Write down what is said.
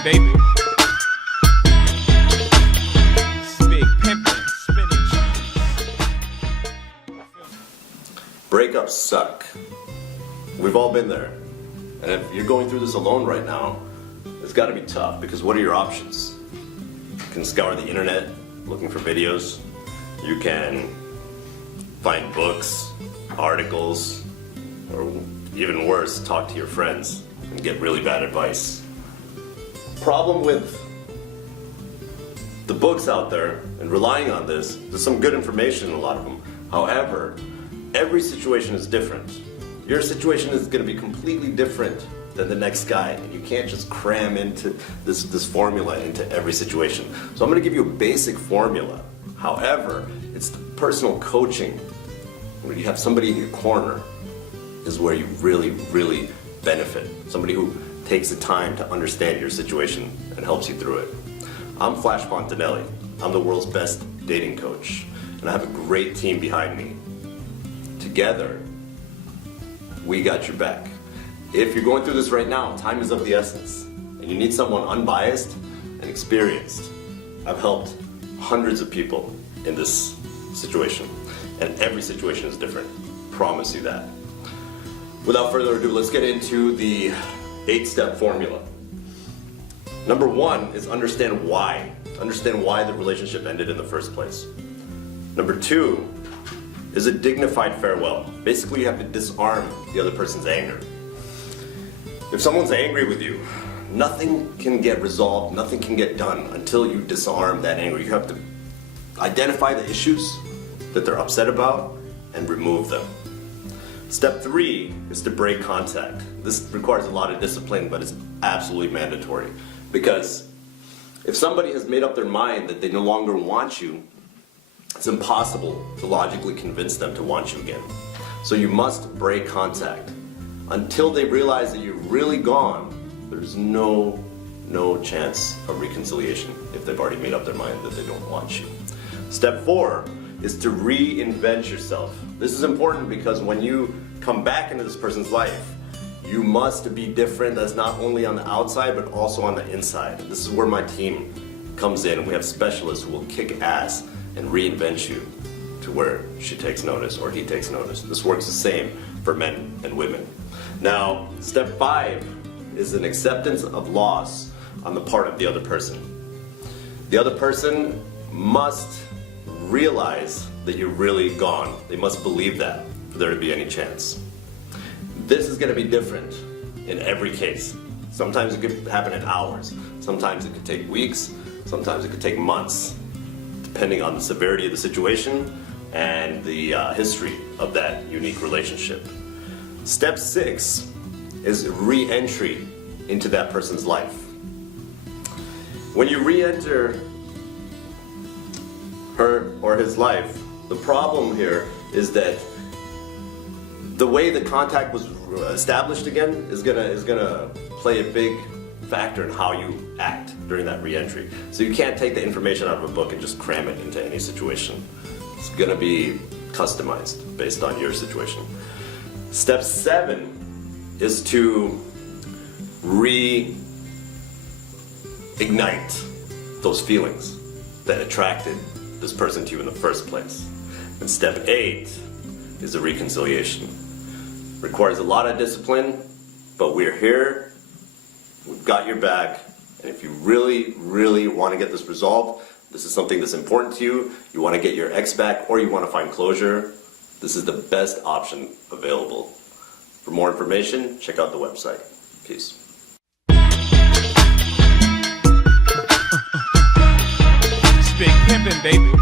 pimpin', baby. Big pimpin', spinach. Breakups suck. We've all been there. And if you're going through this alone right now, it's gotta be tough, because what are your options? You can scour the internet looking for videos. You can find books, articles, or even worse, talk to your friends and get really bad advice. Problem with the books out there and relying on this, there's some good information in a lot of them. However, every situation is different. Your situation is going to be completely different than the next guy, and you can't just cram into this formula into every situation. So I'm going to give you a basic formula. However, it's the personal coaching, where you have somebody in your corner, is where you really, really benefit. Somebody who takes the time to understand your situation and helps you through it. I'm Flash Fontanelli. I'm the world's best dating coach, and I have a great team behind me. Together, we got your back. If you're going through this right now, time is of the essence, and you need someone unbiased and experienced. I've helped hundreds of people in this situation, and every situation is different. Promise you that. Without further ado, let's get into the 8-step formula. Number 1 is understand why. Understand why the relationship ended in the first place. Number 2 is a dignified farewell. Basically, you have to disarm the other person's anger. If someone's angry with you, nothing can get resolved, nothing can get done until you disarm that anger. You have to identify the issues that they're upset about and remove them. Step 3 is to break contact. This requires a lot of discipline, but it's absolutely mandatory. Because if somebody has made up their mind that they no longer want you, it's impossible to logically convince them to want you again. So you must break contact. Until they realize that you're really gone, there's no chance of reconciliation if they've already made up their mind that they don't want you. Step 4 is to reinvent yourself. This is important because when you come back into this person's life, you must be different. That's not only on the outside, but also on the inside. This is where my team comes in. We have specialists who will kick ass and reinvent you to where she takes notice or he takes notice. This works the same for men and women. Now, step 5 is an acceptance of loss on the part of the other person. The other person must realize that you're really gone. They must believe that for there to be any chance. This is going to be different in every case. Sometimes it could happen in hours. Sometimes it could take weeks. Sometimes it could take months, depending on the severity of the situation and the history of that unique relationship. Step 6 is re-entry into that person's life. When you re-enter her or his life, the problem here is that the way the contact was established again is gonna play a big factor in how you act during that re-entry. So you can't take the information out of a book and just cram it into any situation. It's gonna be customized based on your situation. Step 7 is to reignite those feelings that attracted this person to you in the first place. And step 8 is a reconciliation. Requires a lot of discipline, but we're here, we've got your back, and if you really, really want to get this resolved, this is something that's important to you, you want to get your ex back, or you want to find closure, this is the best option available. For more information, check out the website. Peace. Big pimpin', baby.